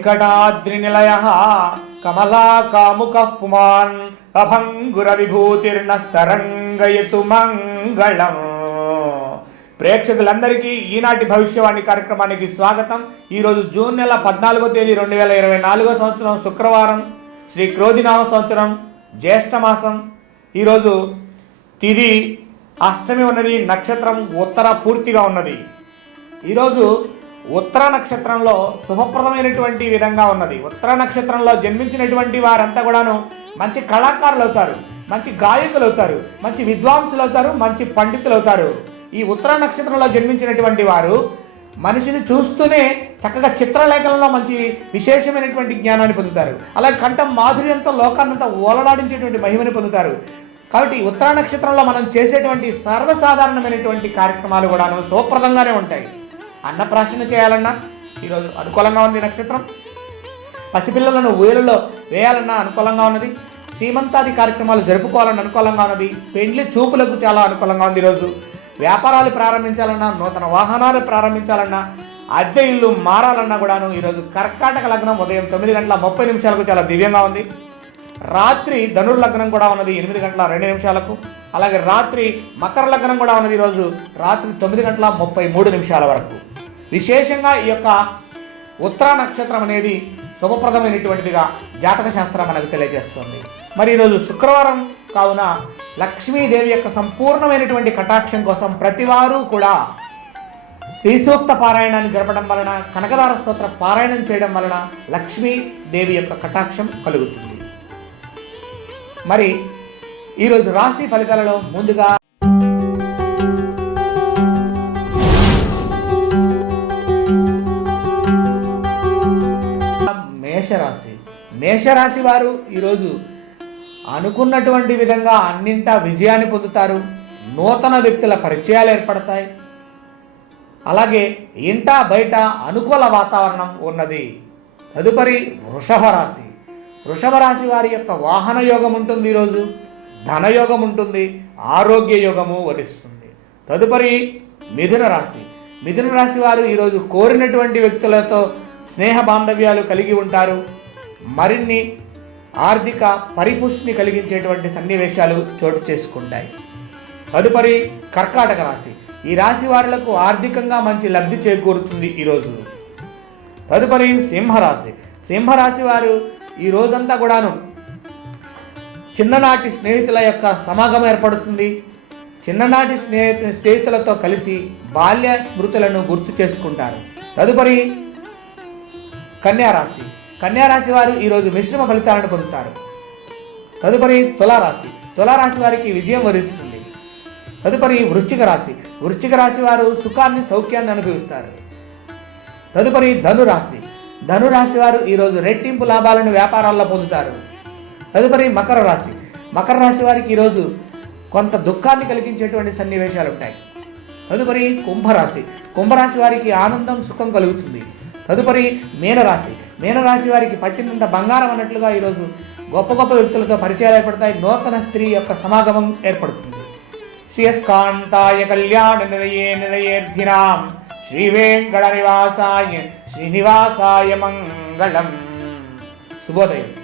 శ్రీవేంకటాద్రినిలయ కమలాకాముక పుమాన్ అభంగుర విభూతిర్ణస్తరంగయతు మంగళం ప్రేక్షకులందరికీ ఈనాటి భవిష్యవాణి కార్యక్రమానికి స్వాగతం. ఈరోజు జూన్ నెల పద్నాలుగో తేదీ రెండు వేల ఇరవై నాలుగో సంవత్సరం శుక్రవారం శ్రీ క్రోధినామ సంవత్సరం జ్యేష్ఠమాసం ఈరోజు తిది అష్టమి ఉన్నది నక్షత్రం ఉత్తర పూర్తిగా ఉన్నది. ఈరోజు ఉత్తర నక్షత్రంలో శుభప్రదమైనటువంటి విధంగా ఉన్నది. ఉత్తర నక్షత్రంలో జన్మించినటువంటి వారంతా కూడాను మంచి కళాకారులు అవుతారు మంచి గాయకులు అవుతారు మంచి విద్వాంసులు అవుతారు మంచి పండితులు అవుతారు ఈ ఉత్తర నక్షత్రంలో జన్మించినటువంటి వారు మనిషిని చూస్తూనే చక్కగా చిత్రలేఖనంలో మంచి విశేషమైనటువంటి జ్ఞానాన్ని పొందుతారు. అలాగే కంఠం మాధుర్యంతో లోకాన్నంతా ఓలలాడించేటువంటి మహిమని పొందుతారు. కాబట్టి ఉత్తర నక్షత్రంలో మనం చేసేటువంటి సర్వసాధారణమైనటువంటి కార్యక్రమాలు కూడాను శుభప్రదంగానే ఉంటాయి. అన్నప్రాశన చేయాలన్నా? ఈరోజు అనుకూలంగా ఉంది నక్షత్రం. పసిపిల్లలను ఊయలలో వేయాలన్నా అనుకూలంగా ఉన్నది. సీమంతాది కార్యక్రమాలు జరుపుకోవాలని అనుకూలంగా ఉన్నది. పెండ్లి చూపులకు చాలా అనుకూలంగా ఉంది ఈరోజు. వ్యాపారాలు ప్రారంభించాలన్నా నూతన వాహనాలు ప్రారంభించాలన్నా అద్దె ఇల్లు మారాలన్నా కూడాను ఈరోజు కర్కాటక లగ్నం ఉదయం తొమ్మిది గంటల ముప్పై నిమిషాలకు చాలా దివ్యంగా ఉంది. రాత్రి ధనుర్ లగ్నం కూడా ఉన్నది ఎనిమిది గంటల రెండు నిమిషాలకు. అలాగే రాత్రి మకర లగ్నం కూడా ఉన్నది ఈరోజు. రాత్రి తొమ్మిది గంటల ముప్పై మూడు నిమిషాల వరకు. విశేషంగా ఈ యొక్క ఉత్తర నక్షత్రం అనేది శుభప్రదమైనటువంటిదిగా జాతక శాస్త్రం మనకు తెలియజేస్తుంది. మరి ఈరోజు శుక్రవారం కావున లక్ష్మీదేవి యొక్క సంపూర్ణమైనటువంటి కటాక్షం కోసం ప్రతివారు కూడా శ్రీ సూక్త పారాయణాన్ని జరపడం వలన కనకదార స్తోత్ర పారాయణం చేయడం వలన లక్ష్మీదేవి యొక్క కటాక్షం కలుగుతుంది. మరి ఈరోజు రాశి ఫలితాలలో ముందుగా మేషరాశి. మేషరాశి వారు ఈరోజు అనుకున్నటువంటి విధంగా అన్నింటా విజయాన్ని పొందుతారు. నూతన వ్యక్తుల పరిచయాలు ఏర్పడతాయి. అలాగే ఇంట బయట అనుకూల వాతావరణం ఉన్నది. తదుపరి వృషభ రాశి. వృషభ రాశి వారి యొక్క వాహన యోగం ఉంటుంది ఈరోజు. ధనయోగం ఉంటుంది ఆరోగ్య యోగము వరిస్తుంది. తదుపరి మిథున రాశి. మిథున రాశి వారు ఈరోజు కోరినటువంటి వ్యక్తులతో స్నేహ బాంధవ్యాలు కలిగి ఉంటారు. మరిన్ని ఆర్థిక పరిపుష్టిని కలిగించేటువంటి సన్నివేశాలు చోటు చేసుకుంటాయి. తదుపరి కర్కాటక రాశి. ఈ రాశి వారులకు ఆర్థికంగా మంచి లబ్ధి చేకూరుతుంది ఈరోజు. తదుపరి సింహరాశి. సింహరాశి వారు ఈ రోజంతా కూడాను చిన్ననాటి స్నేహితుల యొక్క సమాగమం ఏర్పడుతుంది. చిన్ననాటి స్నేహితు స్నేహితులతో కలిసి బాల్య స్మృతులను గుర్తు చేసుకుంటారు. తదుపరి కన్యారాశి. కన్యారాశి వారు ఈరోజు మిశ్రమ ఫలితాలను పొందుతారు. తదుపరి తులారాశి. తులారాశి వారికి విజయం వరిస్తుంది. తదుపరి వృశ్చిక రాశి. వృశ్చిక రాశి వారు సుఖాన్ని సౌఖ్యాన్ని అనుభవిస్తారు. తదుపరి ధనురాశి. ధనురాశి వారు ఈరోజు రెట్టింపు లాభాలను వ్యాపారాల్లో పొందుతారు. తదుపరి మకర రాశి. మకర రాశి వారికి ఈరోజు కొంత దుఃఖాన్ని కలిగించేటువంటి సన్నివేశాలు ఉంటాయి తదుపరి కుంభరాశి. కుంభరాశి వారికి ఆనందం సుఖం కలుగుతుంది. తదుపరి మీనరాశి. మీనరాశి వారికి పట్టినంత బంగారం అన్నట్లుగా ఈరోజు గొప్ప గొప్ప వ్యక్తులతో పరిచయాలు ఏర్పడతాయి. నూతన స్త్రీ యొక్క సమాగమం ఏర్పడుతుంది. శ్రీయస్కాంతాయ కళ్యాణ నిలయే నిలయేర్థినాం శ్రీ వెంకట నివాసాయ శ్రీనివాసాయ మంగళం. శుభోదయం.